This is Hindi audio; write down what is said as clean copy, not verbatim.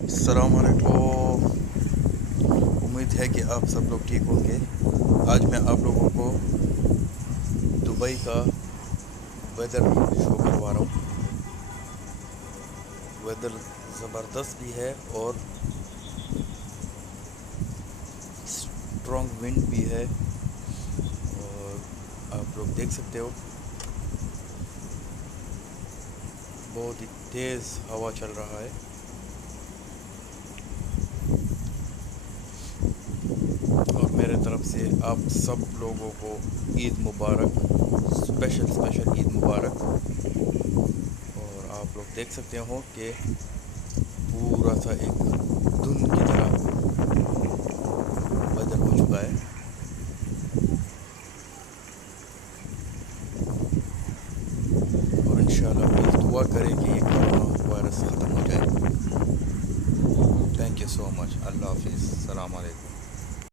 अस्सलाम वालेकुम। उम्मीद है कि आप सब लोग ठीक होंगे। आज मैं आप लोगों को दुबई का वेदर शो करवा रहा हूँ। वेदर ज़बरदस्त भी है और स्ट्रॉन्ग विंड भी है, और आप लोग देख सकते हो बहुत ही तेज़ हवा चल रहा है। और मेरे तरफ से आप सब लोगों को ईद मुबारक, स्पेशल ईद मुबारक। और आप लोग देख सकते हो कि पूरा सा एक धुंध की तरह वेदर हो चुका है। और इंशाल्लाह प्लीज़ दुआ करें कि ये कोरोना वायरस ख़त्म हो जाए। Thank you so much. अल्लाह हाफिज़। सलाम अलैकुम।